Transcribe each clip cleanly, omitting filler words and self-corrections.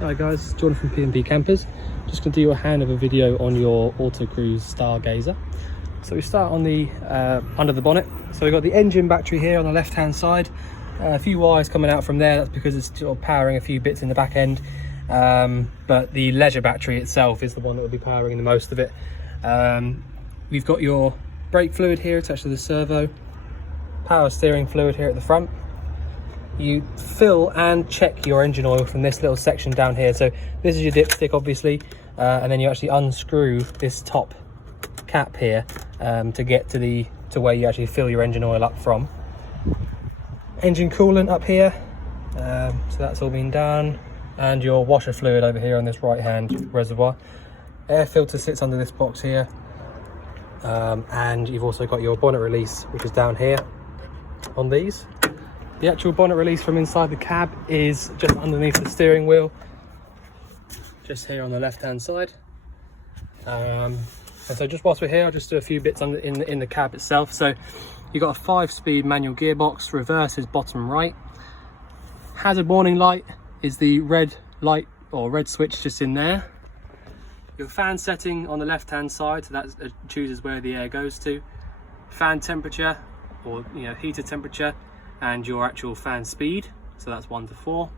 Hi guys, John from P&P Campers. Just going to do you a handover video on your AutoCruise StarGazer. So we start on the under the bonnet. So we've got the engine battery here on the left hand side. A few wires coming out from there. That's because it's sort of powering a few bits in the back end. But the leisure battery itself is the one that will be powering the most of it. We've got your brake fluid here attached to the servo. Power steering fluid here at the front. You fill and check your engine oil from this little section down here. So this is your dipstick, obviously, and then you actually unscrew this top cap here to get to where you actually fill your engine oil up from. Engine coolant up here, so that's all been done, and your washer fluid over here on this right hand reservoir. Air filter sits under this box here, and you've also got your bonnet release, which is down here on these. The actual bonnet release from inside the cab is just underneath the steering wheel, just here on the left hand side. And so just whilst we're here, I'll just do a few bits in the cab itself. So you've got a 5-speed manual gearbox. Reverse is bottom right. Hazard warning light is the red light or red switch just in there. Your fan setting on the left hand side, so that chooses where the air goes to. Fan temperature, or heater temperature, and your actual fan speed, so that's 1 to 4.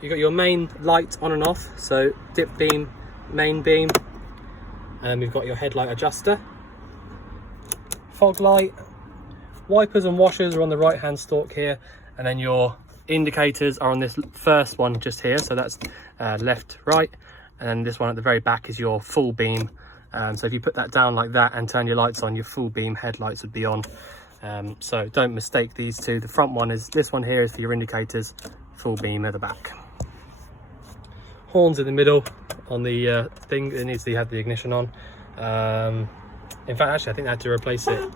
You've got your main light on and off, so dip beam, main beam, and we've got your headlight adjuster. Fog light, wipers and washers are on the right hand stalk here, and then your indicators are on this first one just here, so that's left, right, and then this one at the very back is your full beam. So if you put that down like that and turn your lights on, your full beam headlights would be on. So don't mistake these two. The front one is, this one here is for your indicators, full beam at the back. Horns in the middle on the thing, it needs to have the ignition on. In fact, actually I think I had to replace it,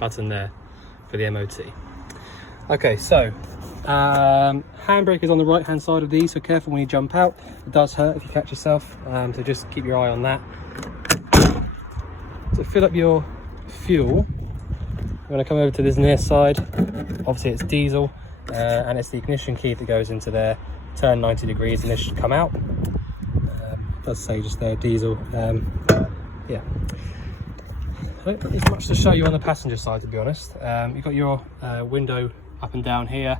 button there for the MOT. Okay, so handbrake is on the right hand side of these, so careful when you jump out. It does hurt if you catch yourself, so just keep your eye on that. To fill up your fuel, I'm going to come over to this near side. Obviously it's diesel, and it's the ignition key that goes into there. Turn 90 degrees and this should come out. It does say just there, diesel. Yeah, I don't think there's much to show you on the passenger side, to be honest. You've got your window up and down here.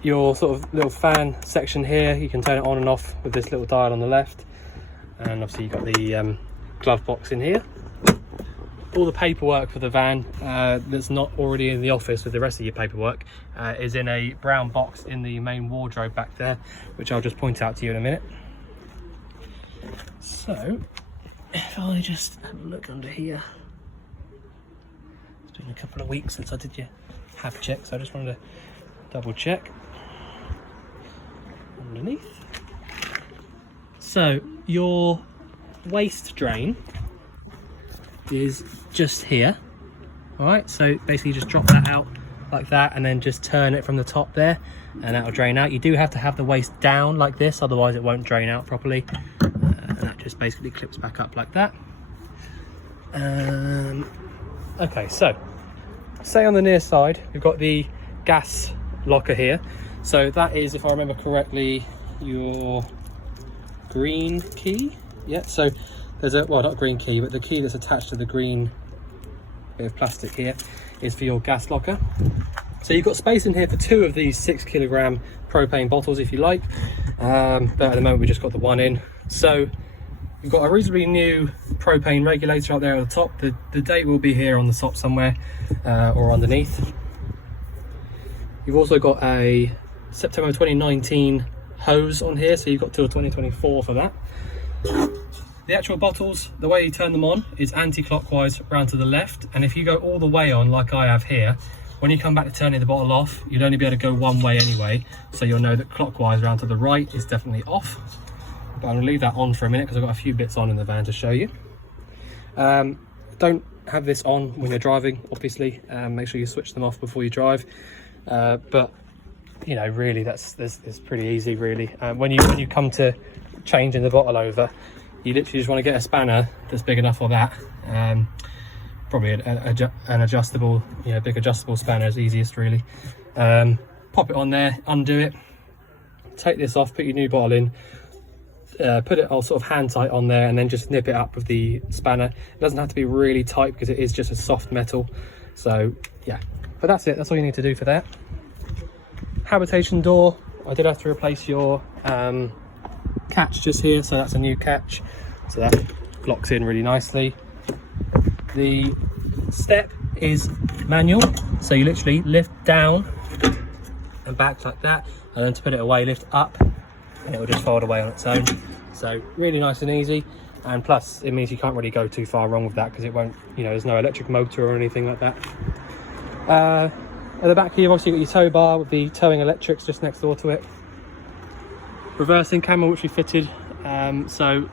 Your sort of little fan section here, you can turn it on and off with this little dial on the left. And obviously you've got the glove box in here. All the paperwork for the van that's not already in the office with the rest of your paperwork is in a brown box in the main wardrobe back there, which I'll just point out to you in a minute. So if I just have a look under here, it's been a couple of weeks since I did your HAB check, so I just wanted to double check underneath. So your waste drain is just here. All right, so basically just drop that out like that and then just turn it from the top there and that'll drain out. You do have to have the waste down like this, otherwise it won't drain out properly. And that just basically clips back up like that. Okay, so say on the near side we've got the gas locker here. So that is, if I remember correctly, your green key. Yeah, so there's a, well, not a green key, but the key that's attached to the green bit of plastic here is for your gas locker. So you've got space in here for 2 of these 6 kilogram propane bottles if you like, but at the moment we just got the 1 in. So you've got a reasonably new propane regulator up there at the top. The date will be here on the top somewhere, or underneath. You've also got a September 2019 hose on here, so you've got till 2024 for that. The actual bottles, the way you turn them on is anti-clockwise round to the left, and if you go all the way on like I have here, when you come back to turning the bottle off, you'd only be able to go one way anyway, so you'll know that clockwise round to the right is definitely off. But I'm going to leave that on for a minute because I've got a few bits on in the van to show you. Don't have this on when you're driving, obviously. Make sure you switch them off before you drive. But really that's pretty easy, really. When you come to changing the bottle over, you literally just want to get a spanner that's big enough for that. probably an adjustable, big adjustable spanner is easiest really. pop it on there, undo it, take this off, put your new bottle in, put it all sort of hand tight on there, and then just nip it up with the spanner. It doesn't have to be really tight because it is just a soft metal. So yeah, but that's it. That's all you need to do for that. Habitation door, I did have to replace your catch just here, so that's a new catch, so that locks in really nicely. The step is manual, so you literally lift down and back like that, and then to put it away, lift up, and it will just fold away on its own. So really nice and easy, and plus it means you can't really go too far wrong with that because it won't, you know, there's no electric motor or anything like that. At the back here, you've obviously got your tow bar with the towing electrics just next door to it. Reversing camera, which we fitted, so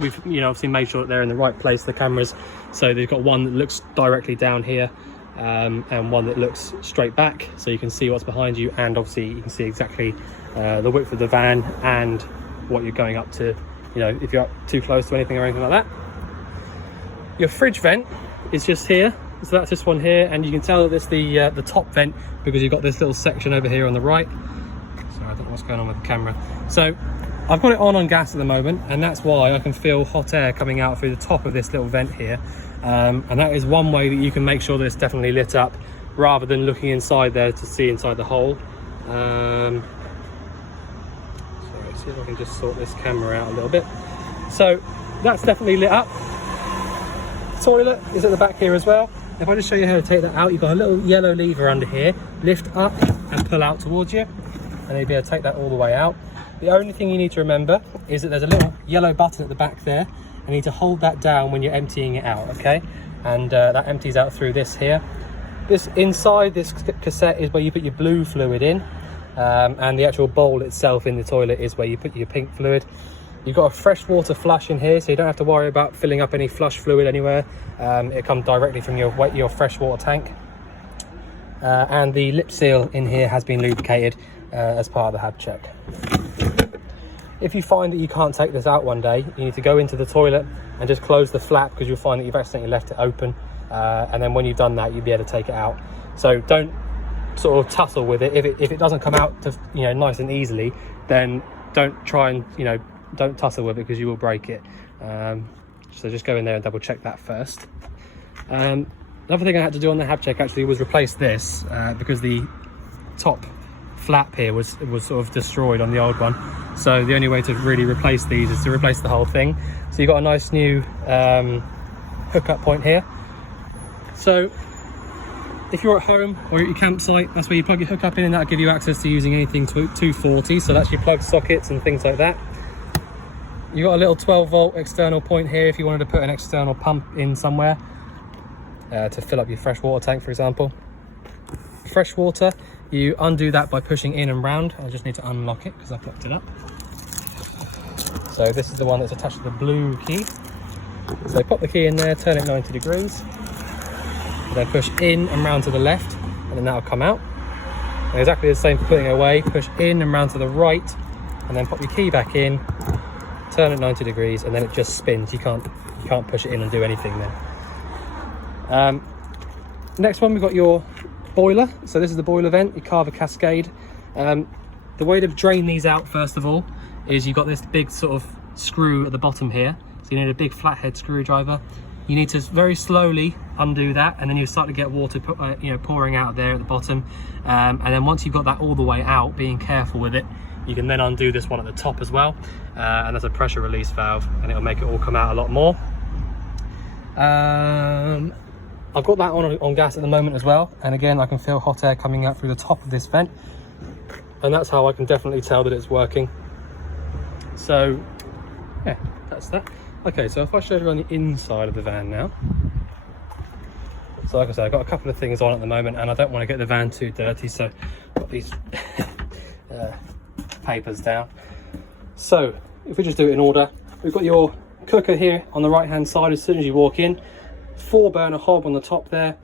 we've, you know, obviously made sure that they're in the right place, the cameras. So they've got one that looks directly down here, and one that looks straight back, so you can see what's behind you, and obviously you can see exactly the width of the van and what you're going up to, you know, if you're up too close to anything or anything like that. Your fridge vent is just here, so that's this one here, and you can tell that it's the top vent because you've got this little section over here on the right. Sorry, I don't know what's going on with the camera. So I've got it on gas at the moment, and that's why I can feel hot air coming out through the top of this little vent here, and that is one way that you can make sure that it's definitely lit up rather than looking inside there to see inside the hole. Sorry, see if I can just sort this camera out a little bit. So that's definitely lit up. Toilet is at the back here as well. If I just show you how to take that out, you've got a little yellow lever under here, lift up and pull out towards you, and you'll be able to take that all the way out. The only thing you need to remember is that there's a little yellow button at the back there. You need to hold that down when you're emptying it out, okay? And that empties out through this here. This inside this cassette is where you put your blue fluid in, and the actual bowl itself in the toilet is where you put your pink fluid. You've got a freshwater flush in here, so you don't have to worry about filling up any flush fluid anywhere. It comes directly from your freshwater tank. And the lip seal in here has been lubricated as part of the hab check. If you find that you can't take this out one day, you need to go into the toilet and just close the flap, because you'll find that you've accidentally left it open, and then when you've done that, you'll be able to take it out. So don't sort of tussle with it. If it doesn't come out to, you know, nice and easily, then don't try and, you know, don't tussle with it because you will break it. So just go in there and double check that first. Another thing I had to do on the hab check actually was replace this, because the top flap here was sort of destroyed on the old one. So the only way to really replace these is to replace the whole thing. So you've got a nice new hookup point here. So if you're at home or at your campsite, that's where you plug your hookup in, and that'll give you access to using anything 240. So that's your plug sockets and things like that. You've got a little 12-volt external point here if you wanted to put an external pump in somewhere to fill up your freshwater tank, for example. Freshwater, you undo that by pushing in and round. I just need to unlock it because I've locked it up. So this is the one that's attached to the blue key. So pop the key in there, turn it 90 degrees, and then push in and round to the left, and then that'll come out. And exactly the same for putting it away, push in and round to the right, and then pop your key back in, turn it 90 degrees, and then it just spins. You can't push it in and do anything then. Next one, we've got your boiler. So this is the boiler vent, your Carver Cascade. The way to drain these out, first of all, is you've got this big sort of screw at the bottom here. So you need a big flathead screwdriver. You need to very slowly undo that, and then you start to get water pouring out there at the bottom. And then once you've got that all the way out, being careful with it, you can then undo this one at the top as well. And there's a pressure release valve, and it'll make it all come out a lot more. I've got that on gas at the moment as well, and again I can feel hot air coming out through the top of this vent, and that's how I can definitely tell that it's working. So yeah, that's that. Okay, so if I show you on the inside of the van now. So like I said, I've got a couple of things on at the moment, and I don't want to get the van too dirty, so I've got these papers down. So if we just do it in order, we've got your cooker here on the right hand side as soon as you walk in. 4-burner hob on the top there.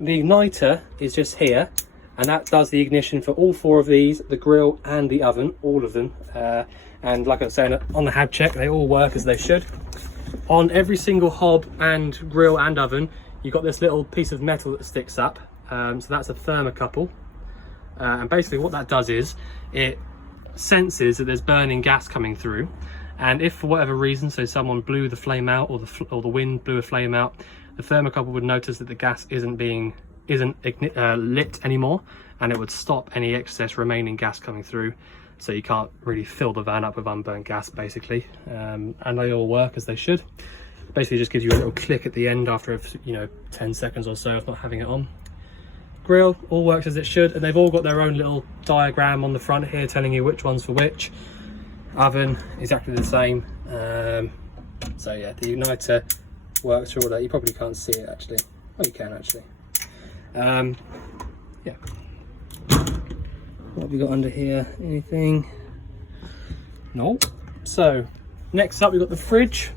The igniter is just here, and that does the ignition for all 4 of these, the grill and the oven, all of them. And like I was saying, on the hab check, they all work as they should. On every single hob and grill and oven, you've got this little piece of metal that sticks up. So that's a thermocouple. And basically what that does is it senses that there's burning gas coming through, and if for whatever reason, so someone blew the flame out, or the wind blew a flame out, the thermocouple would notice that the gas isn't lit anymore, and it would stop any excess remaining gas coming through, so you can't really fill the van up with unburnt gas basically. And they all work as they should. Basically just gives you a little click at the end after 10 seconds or so of not having it on. Grill all works as it should, and they've all got their own little diagram on the front here telling you which one's for which. Oven exactly the same. So yeah, the igniter works for all that. You probably can't see it actually. Oh, you can actually. Yeah. What have we got under here? Anything? No. So next up we've got the fridge.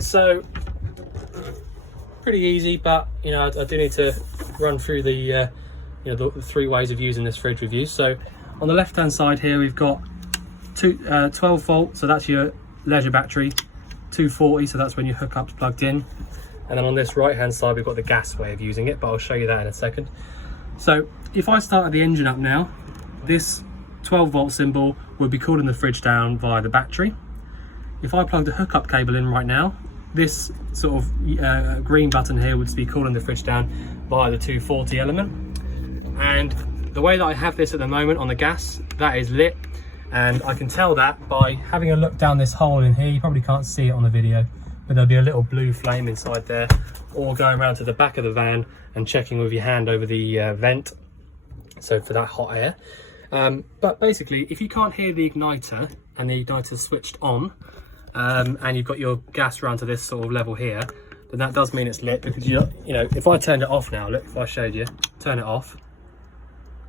So pretty easy, but I do need to run through the the 3 ways of using this fridge with you. So on the left hand side here we've got 12 volt, so that's your leisure battery, 240, so that's when your hookup's plugged in, and then on this right hand side we've got the gas way of using it, but I'll show you that in a second. So if I started the engine up now, this 12 volt symbol would be cooling the fridge down via the battery. If I plug the hookup cable in right now, this sort of green button here would be cooling the fridge down via the 240 element. And the way that I have this at the moment on the gas, that is lit, and I can tell that by having a look down this hole in here. You probably can't see it on the video, but there'll be a little blue flame inside there, or going around to the back of the van and checking with your hand over the vent, so for that hot air. But basically, if you can't hear the igniter and the igniter's switched on, and you've got your gas around to this sort of level here, then that does mean it's lit, because if I turned it off now, look, if I showed you, turn it off,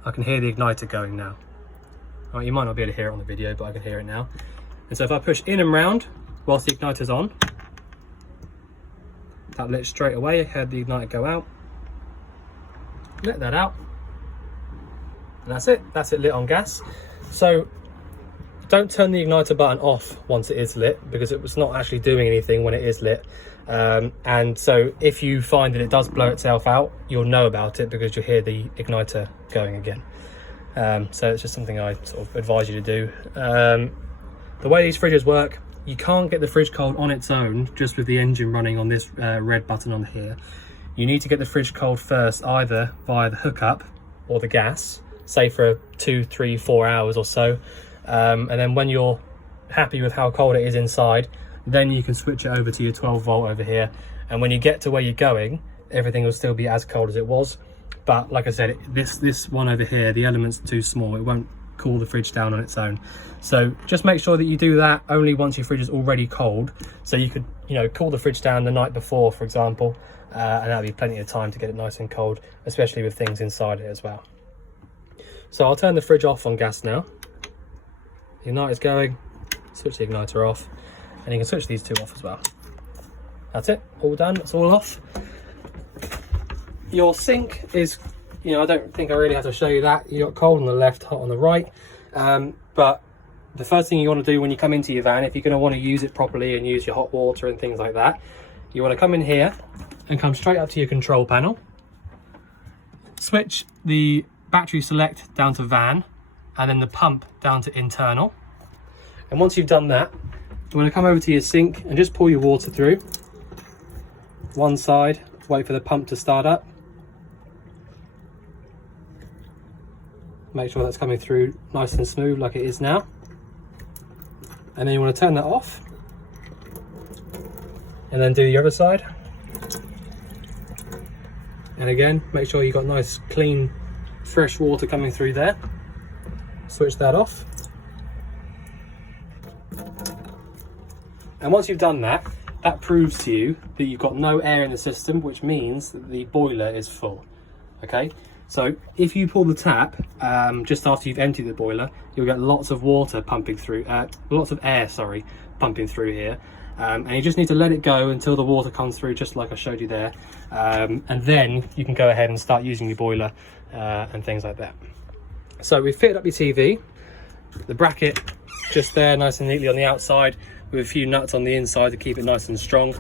I can hear the igniter going now. Right, you might not be able to hear it on the video, but I can hear it now. And so if I push in and round whilst the igniter's on, that lit straight away. I heard the igniter go out, let that out, and that's it lit on gas. So don't turn the igniter button off once it is lit, because it's not actually doing anything when it is lit. And so if you find that it does blow itself out, you'll know about it because you'll hear the igniter going again. So it's just something I sort of advise you to do. The way these fridges work, you can't get the fridge cold on its own just with the engine running on this red button on here. You need to get the fridge cold first, either via the hookup or the gas, say for 2, 3, 4 hours or so. And then when you're happy with how cold it is inside, then you can switch it over to your 12 volt over here. And when you get to where you're going, everything will still be as cold as it was. But like I said, this one over here, the element's too small. It won't cool the fridge down on its own. So just make sure that you do that only once your fridge is already cold. So you could, cool the fridge down the night before, for example, and that'll be plenty of time to get it nice and cold, especially with things inside it as well. So I'll turn the fridge off on gas now. The igniter's going, switch the igniter off, and you can switch these 2 off as well. That's it, all done, it's all off. Your sink is, I don't think I really have to show you that. You got cold on the left, hot on the right. But the first thing you want to do when you come into your van, if you're going to want to use it properly and use your hot water and things like that, you want to come in here and come straight up to your control panel. Switch the battery select down to van, and then the pump down to internal. And once you've done that, you want to come over to your sink and just pour your water through one side, wait for the pump to start up. Make sure that's coming through nice and smooth like it is now. And then you want to turn that off. And then do the other side. And again, make sure you've got nice, clean, fresh water coming through there. Switch that off. And once you've done that, that proves to you that you've got no air in the system, which means that the boiler is full. Okay, so if you pull the tap just after you've emptied the boiler, you'll get lots of water pumping through, lots of air, sorry, pumping through here. And you just need to let it go until the water comes through, just like I showed you there. And then you can go ahead and start using your boiler and things like that. So we've fitted up your TV, the bracket just there nice and neatly on the outside, with a few nuts on the inside to keep it nice and strong.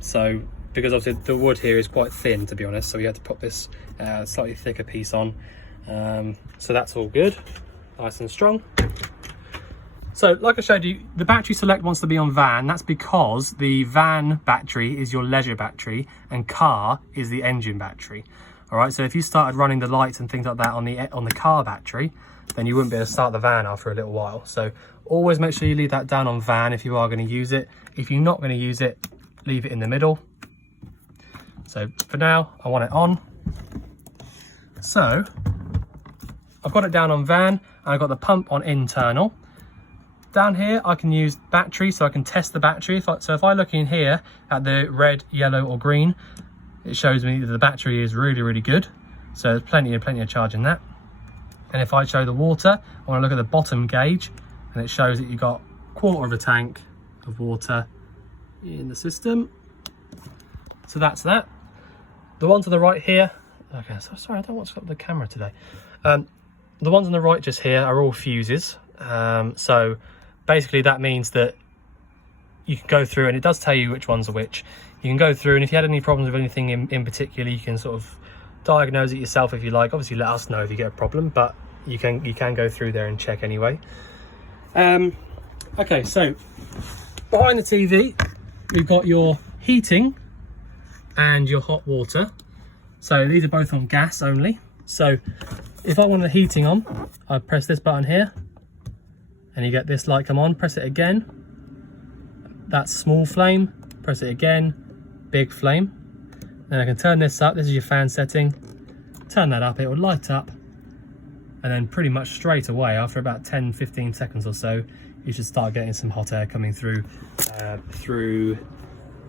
So because obviously the wood here is quite thin, to be honest, so we had to put this slightly thicker piece on. So that's all good, nice and strong. So like I showed you, the battery select wants to be on van. That's because the van battery is your leisure battery and car is the engine battery. All right, so if you started running the lights and things like that on the car battery, then you wouldn't be able to start the van after a little while. So always make sure you leave that down on van if you are going to use it. If you're not going to use it, leave it in the middle. So for now, I want it on. So I've got it down on van and I've got the pump on internal. Down here, I can use battery, so I can test the battery. So if I look in here at the red, yellow or green, it shows me that the battery is really, really good. So there's plenty of charge in that. And if I show the water, I want to look at the bottom gauge and it shows that you've got 1/4 of a tank of water in the system. So that's that. The one to the right here, okay, so sorry, I don't want to stop the camera today. The ones on the right just here are all fuses. So basically that means that you can go through, and it does tell you which ones are which. You can go through, and if you had any problems with anything in particular, you can sort of diagnose it yourself if you like. Obviously let us know if you get a problem, but you can go through there and check anyway. Okay, so behind the TV we've got your heating and your hot water. So these are both on gas only. So if I want the heating on, I press this button here and you get this light come on. Press it again, that's small flame. Press it again, big flame. Then I can turn this up. This is your fan setting. Turn that up, it will light up, and then pretty much straight away after about 10-15 seconds or so, you should start getting some hot air coming through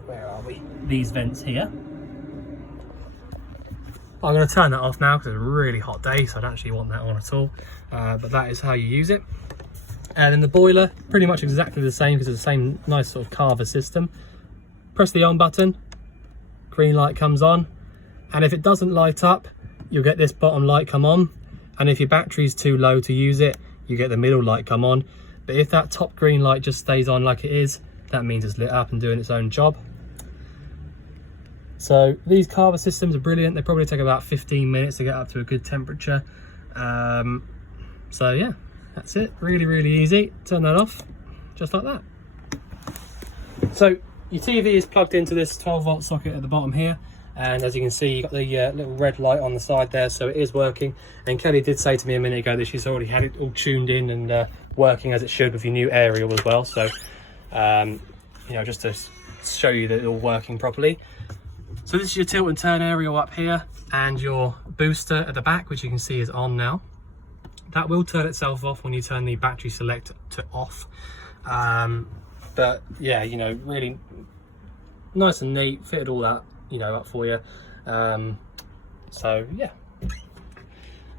where are we, these vents here. I'm going to turn that off now because it's a really hot day, so I don't actually want that on at all, but that is how you use it. And then the boiler, pretty much exactly the same because it's the same nice sort of Carver system. Press the on button, green light comes on, and if it doesn't light up, you'll get this bottom light come on, and if your battery's too low to use it, you get the middle light come on. But if that top green light just stays on like it is, that means it's lit up and doing its own job. So these Carver systems are brilliant. They probably take about 15 minutes to get up to a good temperature. So yeah, that's it. Really, really easy. Turn that off, just like that. So your TV is plugged into this 12-volt socket at the bottom here. And as you can see, you've got the little red light on the side there, so it is working. And Kelly did say to me a minute ago that she's already had it all tuned in and working as it should with your new aerial as well. So, you know, just to show you that it's all working properly. So this is your tilt and turn aerial up here, and your booster at the back, which you can see is on now. That will turn itself off when you turn the battery select to off. But yeah, you know, really nice and neat, fitted all that, you know, up for you. So yeah,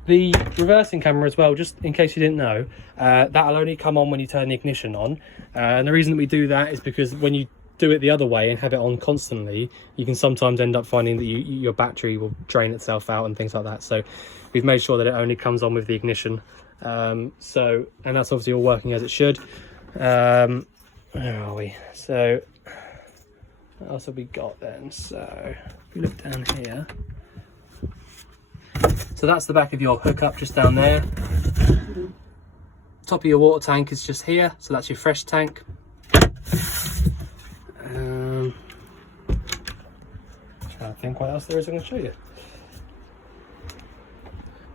the reversing camera as well, just in case you didn't know, that'll only come on when you turn the ignition on, and the reason that we do that is because when you do it the other way and have it on constantly, you can sometimes end up finding that your battery will drain itself out and things like that. So we've made sure that it only comes on with the ignition. And that's obviously all working as it should. Where are we? So what else have we got then? So if we look down here, so that's the back of your hookup just down there. Top of your water tank is just here, so that's your fresh tank. I think what else there is I'm going to show you.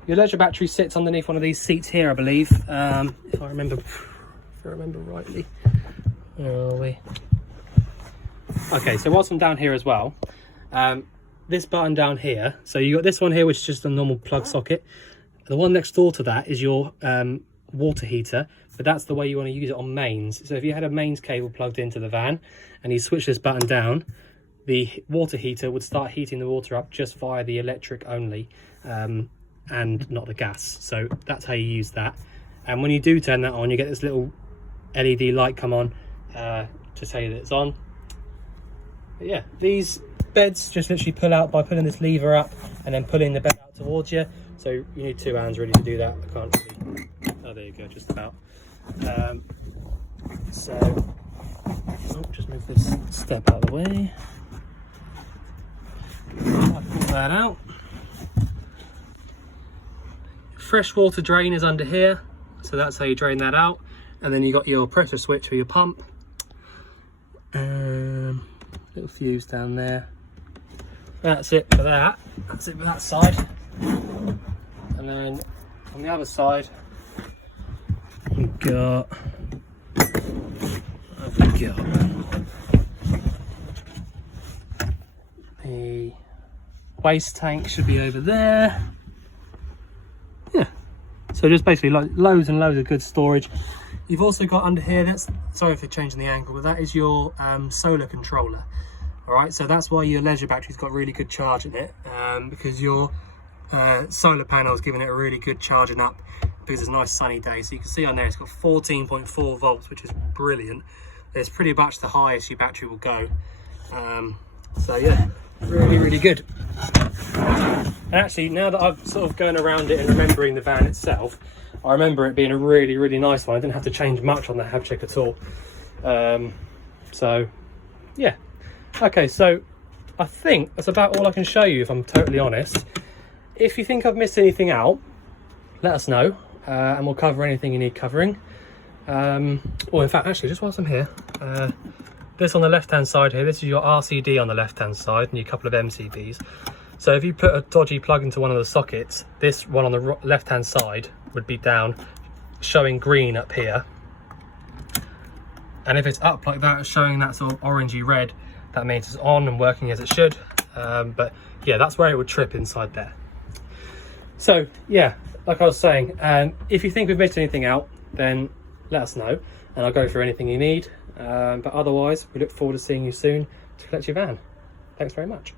Your leisure battery sits underneath one of these seats here, I believe, if I remember rightly. Where are we? Okay, so whilst I'm down here as well, this button down here, so you got this one here which is just a normal plug socket. The one next door to that is your water heater, but that's the way you want to use it on mains. So if you had a mains cable plugged into the van and you switch this button down, the water heater would start heating the water up just via the electric only, and not the gas. So that's how you use that. And when you do turn that on, you get this little LED light come on to tell you that it's on. But yeah, these beds just literally pull out by pulling this lever up and then pulling the bed out towards you. So you need two hands really to do that. I can't really. Oh, there you go, just about. Just move this step out of the way. I'll pull that out. freshwater drain is under here, so that's how you drain that out. And then you got your pressure switch for your pump. Little fuse down there. That's it for that. That's it for that side. And then on the other side, we've got the waste tank should be over there. Yeah, so just basically like loads and loads of good storage. You've also got under here, that's, sorry for changing the angle, but that is your solar controller. All right, so that's why your leisure battery's got really good charge in it, because your solar panel is giving it a really good charging up because it's a nice sunny day. So you can see on there it's got 14.4 volts, which is brilliant. It's pretty much the highest your battery will go. So yeah, really good. And actually, now that I've sort of going around it and remembering the van itself, I remember it being a really nice one. I didn't have to change much on the hab check at all. So yeah. Okay, so I think that's about all I can show you, if I'm totally honest. If you think I've missed anything out, let us know, and we'll cover anything you need covering. Or in fact, actually, just whilst I'm here, this on the left-hand side here, this is your RCD on the left-hand side and your couple of MCBs. So if you put a dodgy plug into one of the sockets, this one on the left-hand side would be down, showing green up here. And if it's up like that, showing that sort of orangey red, that means it's on and working as it should. But yeah, that's where it would trip inside there. So yeah, like I was saying, if you think we've missed anything out, then let us know and I'll go through anything you need. But otherwise, we look forward to seeing you soon to collect your van. Thanks very much.